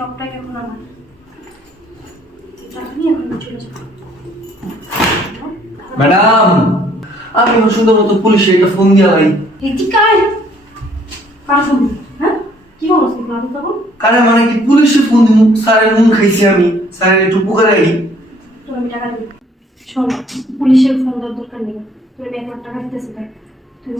সব টাকা এখন আমার। টাকা নিয়ে এখন চলে যাবো। ম্যাডাম, আমি সুন্দর মতো পুলিশে একটা ফোন দিয়া ভাই। এই চিকাই কার ফোন? হ্যাঁ কি বলছ তুই? বাবু তখন কারে মানে কি পুলিশে ফোন দিমু? স্যারের মন খাইছি আমি, স্যারের একটু উপকারে আই। তোর আমি টাকা দেবো। শোন, পুলিশের ফোন দেওয়ার দরকার নেই। তোর 1 লাখ টাকা দিতেছে তাই তুই